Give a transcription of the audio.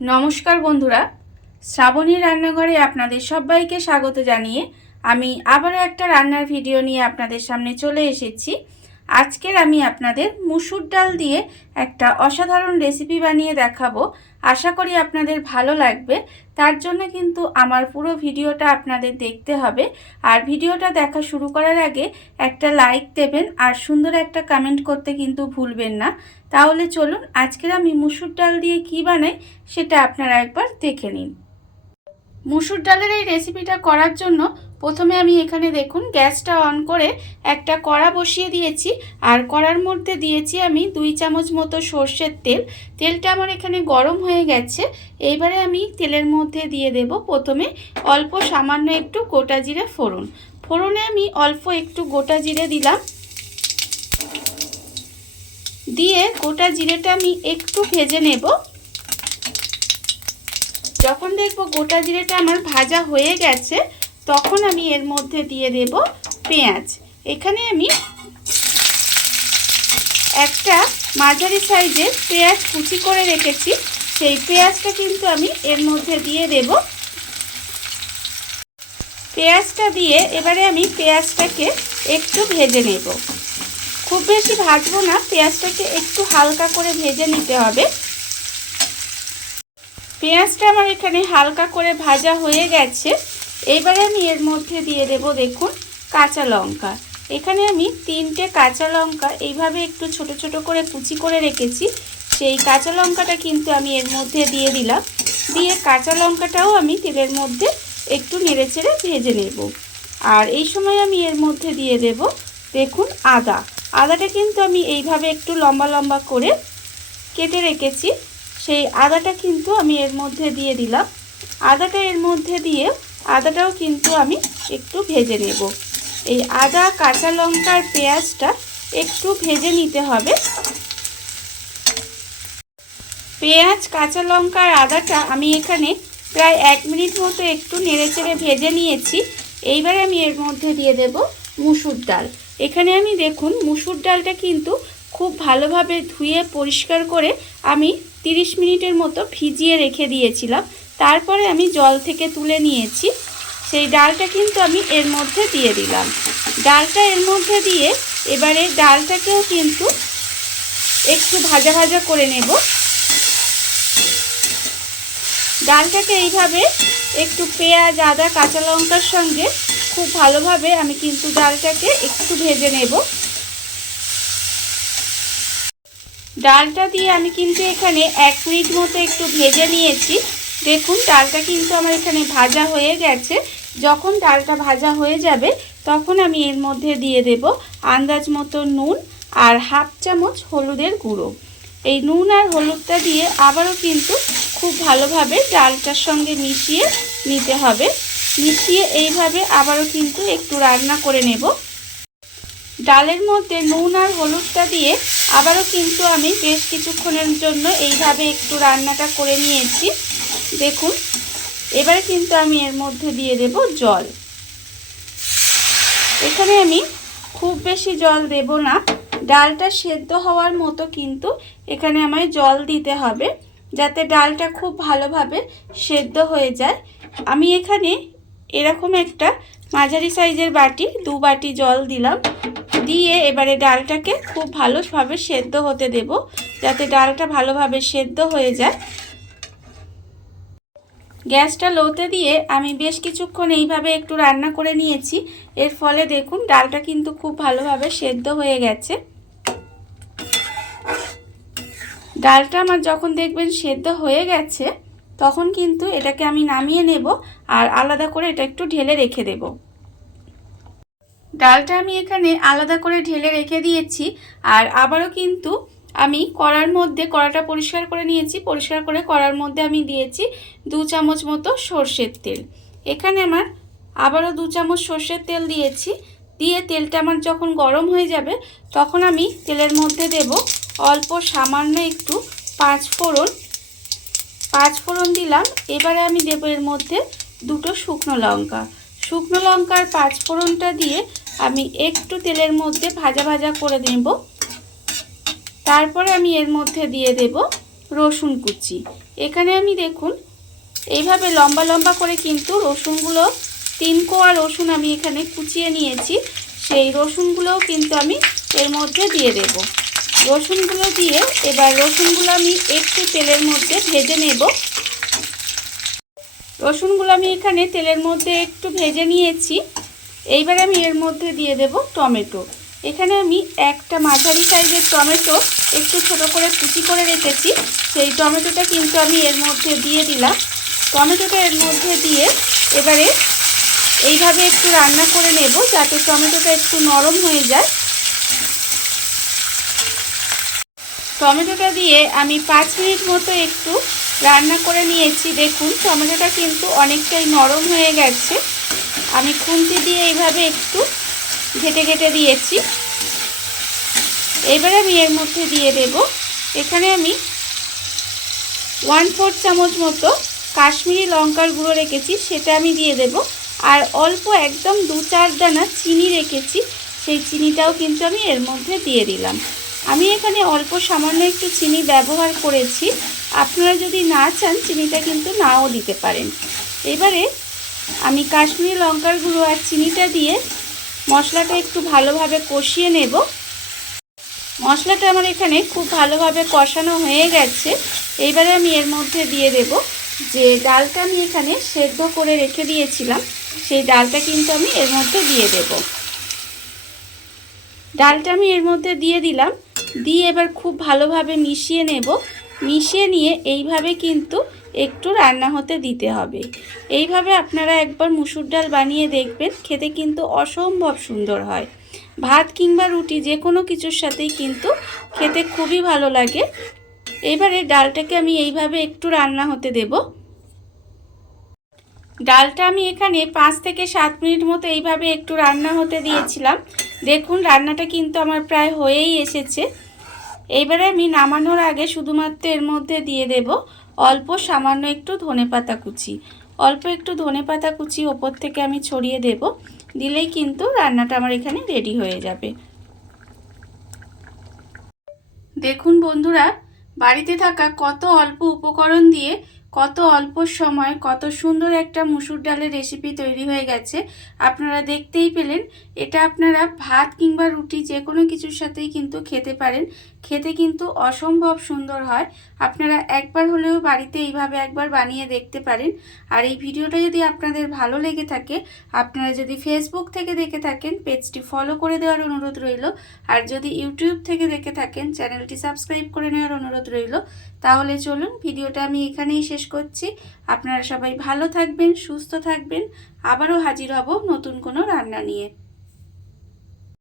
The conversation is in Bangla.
নমস্কার বন্ধুরা, শ্রাবণী রান্নাঘরে আপনাদের সবাইকে স্বাগত জানিয়ে আমি আবারও একটা রান্নার ভিডিও নিয়ে আপনাদের সামনে চলে এসেছি। আজকের আমি আপনাদের মুসুর ডাল দিয়ে একটা অসাধারণ রেসিপি বানিয়ে দেখাবো। আশা করি আপনাদের ভালো লাগবে। তার জন্য কিন্তু আমার পুরো ভিডিওটা আপনাদের দেখতে হবে। আর ভিডিওটা দেখা শুরু করার আগে একটা লাইক দেবেন আর সুন্দর একটা কমেন্ট করতে কিন্তু ভুলবেন না। তাহলে চলুন আজকের আমি মুসুর ডাল দিয়ে কি বানাই সেটা আপনারা একবার দেখে নিন। মুসুর ডালের এই রেসিপিটা করার জন্য প্রথমে আমি এখানে দেখুন গ্যাসটা অন করে একটা কড়া বসিয়ে দিয়েছি। আর কড়ার মধ্যে দিয়েছি আমি 2 চামচ মতো সর্ষের তেল। তেলটা আমার এখানে গরম হয়ে গেছে। এইবারে আমি তেলের মধ্যে দিয়ে দেব প্রথমে অল্প সামান্য একটু গোটা জিরে ফোড়ন। ফোড়নে আমি অল্প একটু গোটা জিরে দিলাম। দিয়ে গোটা জিরেটা আমি একটু ভেজে নেব। যখন দেখব গোটা জিরেটা আমার ভাজা হয়ে গেছে তখন আমি এর মধ্যে দিয়ে দেব পেঁয়াজ। এখানে আমি একটা মাঝারি সাইজের পেঁয়াজ কুচি করে রেখেছি, সেই পেঁয়াজটা কিন্তু আমি এর মধ্যে দিয়ে দেব। পেঁয়াজটা দিয়ে এবারে আমি পেঁয়াজটাকে একটু ভেজে নেব। খুব বেশি ভাজবো না, পেঁয়াজটাকে একটু হালকা করে ভেজে নিতে হবে। পেঁয়াজটা আমার এখানে হালকা করে ভাজা হয়ে গেছে। এবারে আমি এর মধ্যে দিয়ে দেব দেখুন কাঁচা লঙ্কা। এখানে আমি 3টে কাঁচা লঙ্কা এইভাবে একটু ছোট ছোট করে কুচি করে রেখেছি, সেই কাঁচা লঙ্কাটা কিন্তু আমি এর মধ্যে দিয়ে দিলাম। দিয়ে কাঁচা লঙ্কাটাও আমি তেলের মধ্যে একটু নেড়েচেড়ে ভেজে নেব। আর এই সময় আমি এর মধ্যে দিয়ে দেব দেখুন আদাটা কিন্তু আমি এইভাবে একটু লম্বা লম্বা করে কেটে রেখেছি, সেই আদাটা কিন্তু আমি এর মধ্যে দিয়ে দিলাম। আদাটা এর মধ্যে দিয়ে আদাটাও কিন্তু আমি একটু ভেজে নেব। এই আদা কাঁচা লঙ্কার পেঁয়াজটা একটু ভেজে নিতে হবে। পেঁয়াজ কাঁচা লঙ্কার আদাটা আমি এখানে প্রায় 1 মিনিট মতো একটু নেড়েচেড়ে ভেজে নিয়েছি। এইবারে আমি এর মধ্যে দিয়ে দেব মুসুর ডাল। এখানে আমি দেখুন মুসুর ডালটা কিন্তু খুব ভালোভাবে ধুয়ে পরিষ্কার করে আমি 30 মিনিটের মতো ভিজিয়ে রেখে দিয়েছিলাম। তারপরে আমি জল থেকে তুলে নিয়েছি। সেই ডালটা কিন্তু আমি এর মধ্যে দিয়ে দিলাম। ডালটা এর মধ্যে দিয়ে এবারে ডালটাকেও কিন্তু একটু ভাজা ভাজা করে নেব। ডালটাকে এইভাবে একটু পেঁয়াজ আদা কাঁচা লঙ্কার সঙ্গে খুব ভালোভাবে আমি কিন্তু ডালটাকে একটু ভেজে নেব। ডালটা দিয়ে আমি কিন্তু এখানে 1 মিনিট মতো একটু ভেজে নিয়েছি। দেখুন ডালটা কিন্তু আমার এখানে ভাজা হয়ে গেছে। যখন ডালটা ভাজা হয়ে যাবে তখন আমি এর মধ্যে দিয়ে দেব আন্দাজ মতো নুন আর 1/2 চামচ হলুদের গুঁড়ো। এই নুন আর হলুদটা দিয়ে আবারও কিন্তু খুব ভালোভাবে ডালটার সঙ্গে মিশিয়ে নিতে হবে। মিশিয়ে এইভাবে আবারও কিন্তু একটু রান্না করে নেব। ডালের মধ্যে নুন আর হলুদটা দিয়ে আবারও কিন্তু আমি বেশ কিছুক্ষণের জন্য এইভাবে একটু রান্নাটা করে নিয়েছি। দেখুন এবারে কিন্তু আমি এর মধ্যে দিয়ে দেব জল। এখানে আমি খুব বেশি জল দেব না, ডালটা সেদ্ধ হওয়ার মতো কিন্তু এখানে আমায় জল দিতে হবে, যাতে ডালটা খুব ভালোভাবে সেদ্ধ হয়ে যায়। আমি এখানে এরকম একটা মাঝারি সাইজের বাটি 2 বাটি জল দিলাম। দিয়ে এবারে ডালটাকে খুব ভালোভাবে সেদ্ধ হতে দেব, যাতে ডালটা ভালোভাবে সেদ্ধ হয়ে যায়। গ্যাসটা লোতে দিয়ে আমি বেশ কিছুক্ষণ এইভাবে একটু রান্না করে নিয়েছি। এর ফলে দেখুন ডালটা কিন্তু খুব ভালোভাবে সেদ্ধ হয়ে গেছে। ডালটা আমার যখন দেখবেন সেদ্ধ হয়ে গেছে তখন কিন্তু এটাকে আমি নামিয়ে নেব আর আলাদা করে এটা একটু ঢেলে রেখে দেব। ডালটা আমি এখানে আলাদা করে ঢেলে রেখে দিয়েছি। আর আবারও কিন্তু আমি কড়াটা পরিষ্কার করে নিয়েছি। পরিষ্কার করে কড়ার মধ্যে আমি দিয়েছি 2 চামচ মতো সর্ষের তেল। এখানে আমার আবারও 2 চামচ সর্ষের তেল দিয়েছি। দিয়ে তেলটা আমার যখন গরম হয়ে যাবে তখন আমি তেলের মধ্যে দেব অল্প সামান্য একটু 5 ফোড়ন দিলাম। এবারে আমি দেব এর মধ্যে 2টো শুকনো লঙ্কা। শুকনো লঙ্কার 5 ফোড়নটা দিয়ে আমি একটু তেলের মধ্যে ভাজা ভাজা করে নেব। তারপরে আমি এর মধ্যে দিয়ে দেব রসুন কুচি। এখানে আমি দেখুন এইভাবে লম্বা লম্বা করে কিন্তু রসুনগুলো 3 কোয়া রসুন আমি এখানে কুচিয়ে নিয়েছি। সেই রসুনগুলোও কিন্তু আমি এর মধ্যে দিয়ে দেব। রসুনগুলো দিয়ে এবার রসুনগুলো আমি একটু তেলের মধ্যে ভেজে নেব। রসুনগুলো আমি এখানে তেলের মধ্যে একটু ভেজে নিয়েছি। এইবার আমি এর মধ্যে দিয়ে দেব টমেটো। এখানে আমি একটা মাঝারি সাইজের টমেটো একটু ছোট করে কুচি করে রেখেছি, সেই টমেটোটা কিন্তু আমি এর মধ্যে দিয়ে দিলাম। টমেটোটা এর মধ্যে দিয়ে এবারে এইভাবে একটু রান্না করে নেব যাতে টমেটোটা একটু নরম হয়ে যায়। টমেটোটা দিয়ে আমি 5 মিনিট মতো একটু রান্না করে নিয়েছি। দেখুন টমেটোটা কিন্তু অনেকটাই নরম হয়ে গেছে। আমি খুন্তি দিয়ে এইভাবে একটু ঘেটে ঘেটে দিয়েছি। এবারে আমি এর মধ্যে দিয়ে দেব, এখানে আমি 1/4 চামচ মতো কাশ্মীরি লঙ্কার গুঁড়ো রেখেছি, সেটা আমি দিয়ে দেব। আর অল্প একদম 2-4 দানা চিনি রেখেছি, সেই চিনিটাও কিন্তু আমি এর মধ্যে দিয়ে দিলাম। আমি এখানে অল্প সামান্য একটু চিনি ব্যবহার করেছি, আপনারা যদি না চান চিনিটা কিন্তু নাও দিতে পারেন। এবারে আমি কাশ্মীরি লঙ্কার গুঁড়ো আর চিনিটা দিয়ে মশলাটা একটু ভালোভাবে কষিয়ে নেব। মশলাটা আমার এখানে খুব ভালোভাবে কষানো হয়ে গেছে। এইবারে আমি এর মধ্যে দিয়ে দেব যে ডালটা আমি এখানে সেদ্ধ করে রেখে দিয়েছিলাম, সেই ডালটা কিন্তু আমি এর মধ্যে দিয়ে দেব। ডালটা আমি এর মধ্যে দিয়ে দিলাম, দিয়ে এবার খুব ভালোভাবে মিশিয়ে নেব। মিশিয়ে নিয়ে এইভাবে কিন্তু একটু রান্না হতে দিতে হবে। এইভাবে আপনারা একবার মুসুর ডাল বানিয়ে দেখবেন, খেতে কিন্তু অসম্ভব সুন্দর হয়। ভাত কিংবা রুটি যে কোনো কিছুর সাথেই কিন্তু খেতে খুবই ভালো লাগে। এবারে ডালটাকে আমি এইভাবে একটু রান্না হতে দেব। ডালটা আমি এখানে 5 থেকে 7 মিনিট মতো এইভাবে একটু রান্না হতে দিয়েছিলাম। দেখুন রান্নাটা কিন্তু আমার প্রায় হয়েই এসেছে। এইবারে আমি নামানোর আগে শুধুমাত্র এর মধ্যে দিয়ে দেব অল্প সামান্য একটু ধনেপাতা কুচি। অল্প একটু ধনেপাতা কুচি ওপর থেকে আমি ছড়িয়ে দেব, দিলেই কিন্তু রান্নাটা আমার এখানে রেডি হয়ে যাবে। দেখুন বন্ধুরা, বাড়িতে থাকা কত অল্প উপকরণ দিয়ে কত অল্প সময় কত সুন্দর একটা মুসুর ডালের রেসিপি তৈরি হয়ে গেছে। আপনারা দেখতেই পেলেন। এটা আপনারা ভাত কিংবা রুটি যে কোনো কিছুর সাথেই কিন্তু খেতে পারেন। খেতে কিন্তু অসম্ভব সুন্দর হয়। আপনারা একবার হলেও বাড়িতে এইভাবে একবার বানিয়ে দেখতে পারেন। আর এই ভিডিওটা যদি আপনাদের ভালো লেগে থাকে, আপনারা যদি ফেসবুক থেকে দেখে থাকেন পেজটি ফলো করে দেওয়ার অনুরোধ রইল। আর যদি ইউটিউব থেকে দেখে থাকেন চ্যানেলটি সাবস্ক্রাইব করে নেওয়ার অনুরোধ রইল। তাহলে চলুন ভিডিওটা আমি এখানেই শেষ করছি। আপনারা সবাই ভালো থাকবেন, সুস্থ থাকবেন। আবারও হাজির হব নতুন কোনো রান্না নিয়ে।